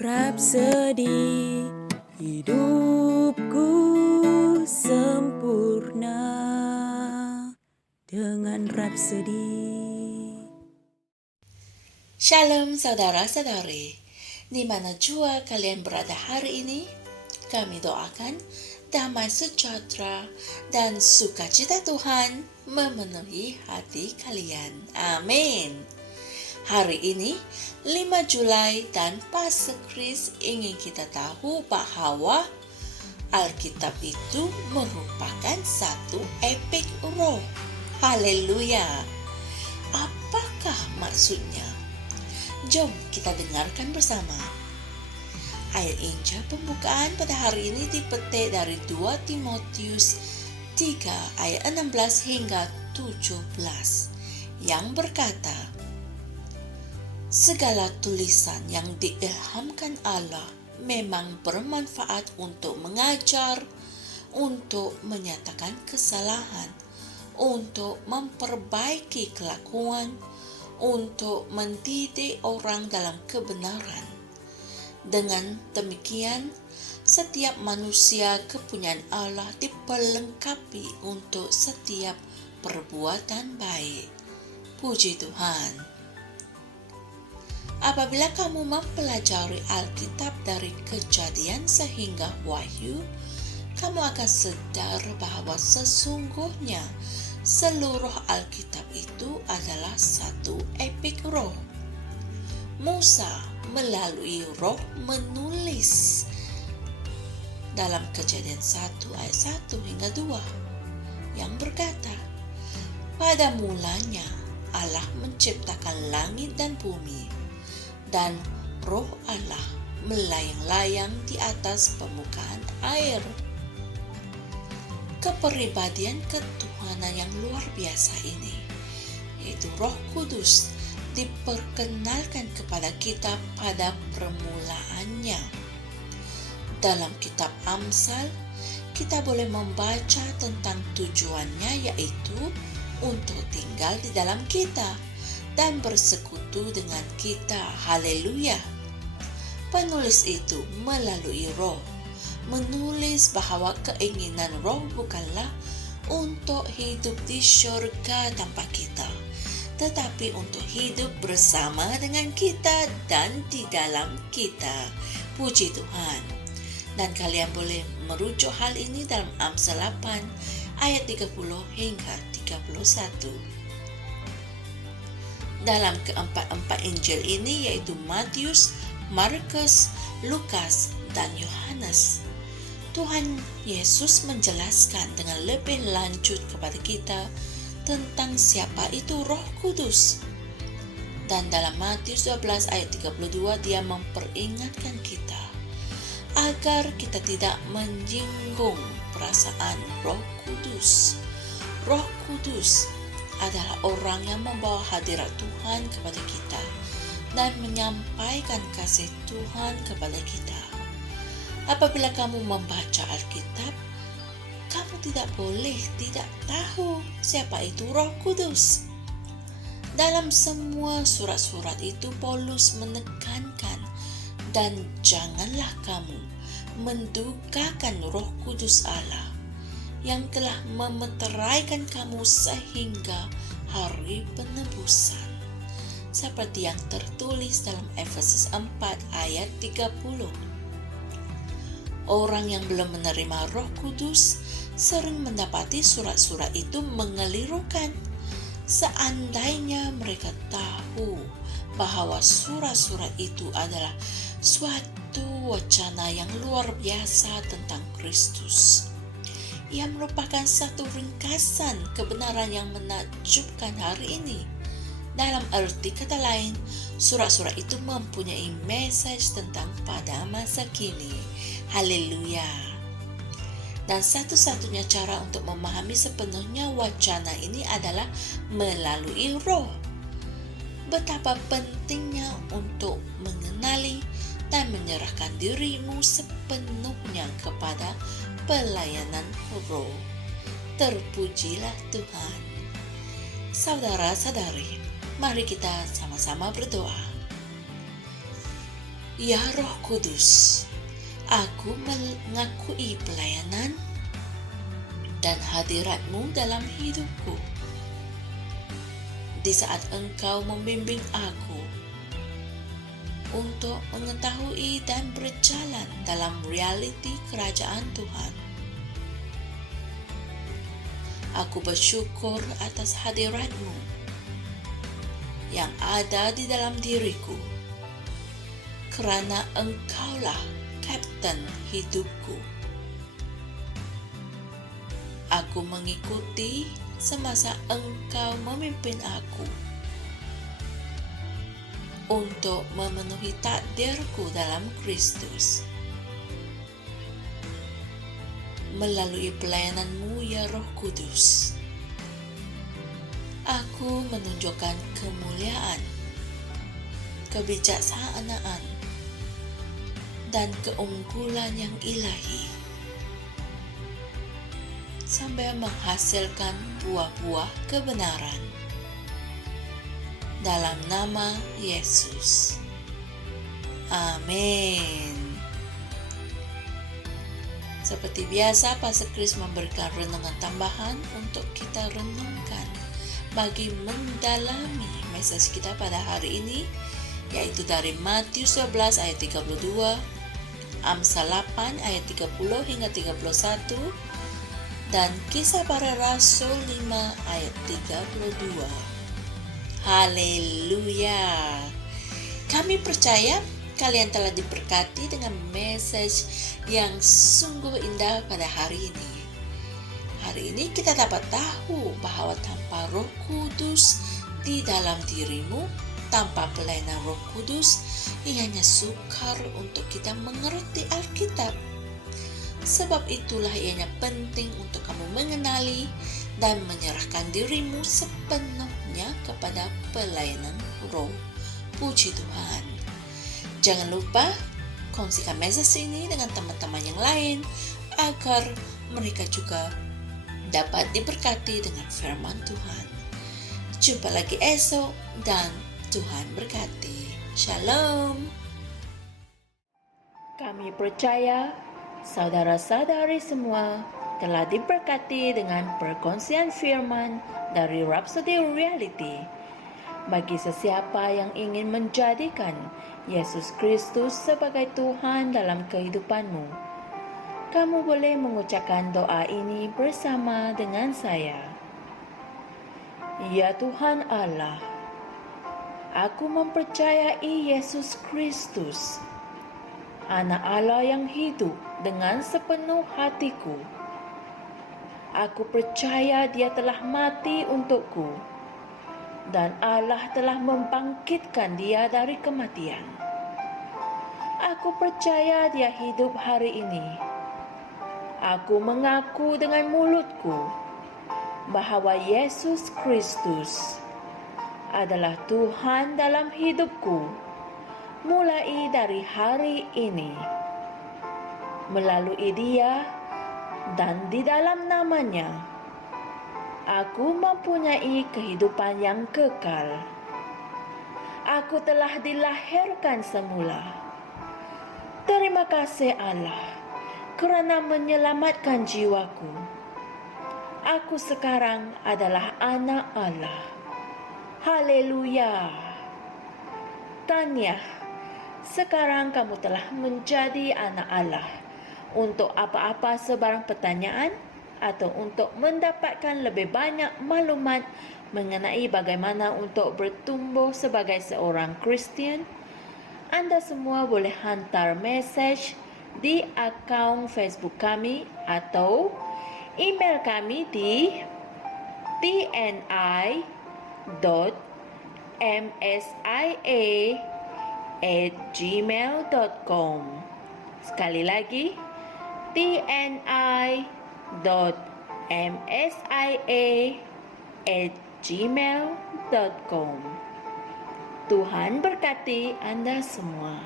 Rapsodi hidupku sempurna dengan rapsodi. Shalom saudara-saudari, di mana jua kalian berada hari ini, kami doakan damai sejahtera dan sukacita Tuhan memenuhi hati kalian. Amin. Hari ini 5 Julai tanpa sekris ingin kita tahu bahwa Alkitab itu merupakan satu epik roh. Haleluya. Apakah maksudnya? Jom kita dengarkan bersama. Ayat injil pembukaan pada hari ini dipetik dari 2 Timotius 3 ayat 16 hingga 17 yang berkata, segala tulisan yang diilhamkan Allah memang bermanfaat untuk mengajar, untuk menyatakan kesalahan, untuk memperbaiki kelakuan, untuk mendidik orang dalam kebenaran. Dengan demikian, setiap manusia kepunyaan Allah diperlengkapi untuk setiap perbuatan baik. Puji Tuhan. Apabila kamu mempelajari Alkitab dari Kejadian sehingga Wahyu, kamu akan sadar bahwa sesungguhnya seluruh Alkitab itu adalah satu epik roh. Musa melalui roh menulis dalam Kejadian 1 ayat 1 hingga 2 yang berkata, pada mulanya Allah menciptakan langit dan bumi, dan roh Allah melayang-layang di atas permukaan air. Kepribadian ketuhanan yang luar biasa ini, yaitu Roh Kudus, diperkenalkan kepada kita pada permulaannya. Dalam kitab Amsal, kita boleh membaca tentang tujuannya, yaitu untuk tinggal di dalam kita dan bersekutu dengan kita. Haleluya. Penulis itu melalui roh menulis bahwa keinginan roh bukanlah untuk hidup di syurga tanpa kita, tetapi untuk hidup bersama dengan kita dan di dalam kita. Puji Tuhan. Dan kalian boleh merujuk hal ini dalam Amsal 8 ayat 30 hingga 31. Dalam keempat-empat Injil ini, yaitu Matius, Markus, Lukas, dan Yohanes, Tuhan Yesus menjelaskan dengan lebih lanjut kepada kita tentang siapa itu Roh Kudus. Dan dalam Matius 12 ayat 32 dia memperingatkan kita agar kita tidak menyinggung perasaan Roh Kudus. Roh Kudus adalah orang yang membawa hadirat Tuhan kepada kita dan menyampaikan kasih Tuhan kepada kita. Apabila kamu membaca Alkitab, kamu tidak boleh tidak tahu siapa itu Roh Kudus. Dalam semua surat-surat itu Paulus menekankan, dan janganlah kamu mendukakan Roh Kudus Allah yang telah memeteraikan kamu sehingga hari penebusan, seperti yang tertulis dalam Efesus 4 ayat 30. Orang yang belum menerima Roh Kudus sering mendapati surat-surat itu mengelirukan. Seandainya mereka tahu bahwa surat-surat itu adalah suatu wacana yang luar biasa tentang Kristus. Ia merupakan satu ringkasan kebenaran yang menakjubkan hari ini. Dalam arti kata lain, surat-surat itu mempunyai message tentang pada masa kini. Haleluya. Dan satu-satunya cara untuk memahami sepenuhnya wacana ini adalah melalui roh. Betapa pentingnya untuk mengenali dan menyerahkan dirimu sepenuhnya kepada pelayanan roh. Terpujilah Tuhan. Saudara-saudari, mari kita sama-sama berdoa. Ya Roh Kudus, aku mengakui pelayanan dan hadirat-Mu dalam hidupku. Di saat Engkau membimbing aku untuk mengetahui dan berjalan dalam realiti kerajaan Tuhan, aku bersyukur atas hadirat-Mu yang ada di dalam diriku, kerana Engkaulah Kapten hidupku. Aku mengikuti semasa Engkau memimpin aku untuk memenuhi takdirku dalam Kristus. Melalui pelayanan-Mu ya Roh Kudus, aku menunjukkan kemuliaan, kebijaksanaan, dan keunggulan yang ilahi, sampai menghasilkan buah-buah kebenaran. Dalam nama Yesus. Amin. Seperti biasa, Pastor Chris memberikan renungan tambahan untuk kita renungkan bagi mendalami mesej kita pada hari ini, yaitu dari Matius 11 ayat 32, Amsal 8 ayat 30 hingga 31, dan Kisah Para Rasul 5 ayat 32. Haleluya. Kami percaya kalian telah diberkati dengan mesej yang sungguh indah pada hari ini. Hari ini kita dapat tahu bahwa tanpa Roh Kudus di dalam dirimu, tanpa pelayanan Roh Kudus, ianya sukar untuk kita mengerti Alkitab. Sebab itulah ianya penting untuk kamu mengenali dan menyerahkan dirimu sepenuhnya kepada pelayanan Roh. Puji Tuhan. Jangan lupa kongsikan mesej ini dengan teman-teman yang lain agar mereka juga dapat diberkati dengan firman Tuhan. Jumpa lagi esok dan Tuhan berkati. Shalom. Kami percaya saudara-saudari semua telah diberkati dengan perkongsian firman dari Rhapsody Reality. Bagi sesiapa yang ingin menjadikan Yesus Kristus sebagai Tuhan dalam kehidupanmu, kamu boleh mengucapkan doa ini bersama dengan saya. Ya Tuhan Allah, aku mempercayai Yesus Kristus, Anak Allah yang hidup dengan sepenuh hatiku. Aku percaya Dia telah mati untukku, dan Allah telah membangkitkan Dia dari kematian. Aku percaya Dia hidup hari ini. Aku mengaku dengan mulutku bahwa Yesus Kristus adalah Tuhan dalam hidupku mulai dari hari ini. Melalui Dia dan di dalam nama-Nya, aku mempunyai kehidupan yang kekal. Aku telah dilahirkan semula. Terima kasih Allah kerana menyelamatkan jiwaku. Aku sekarang adalah anak Allah. Haleluya. Tanya, sekarang kamu telah menjadi anak Allah. Untuk apa-apa sebarang pertanyaan atau untuk mendapatkan lebih banyak maklumat mengenai bagaimana untuk bertumbuh sebagai seorang Kristian, Anda semua boleh hantar mesej di akaun Facebook kami atau email kami di tni.msia@gmail.com. Sekali lagi, tni.msia@gmail.com. Tuhan berkati Anda semua.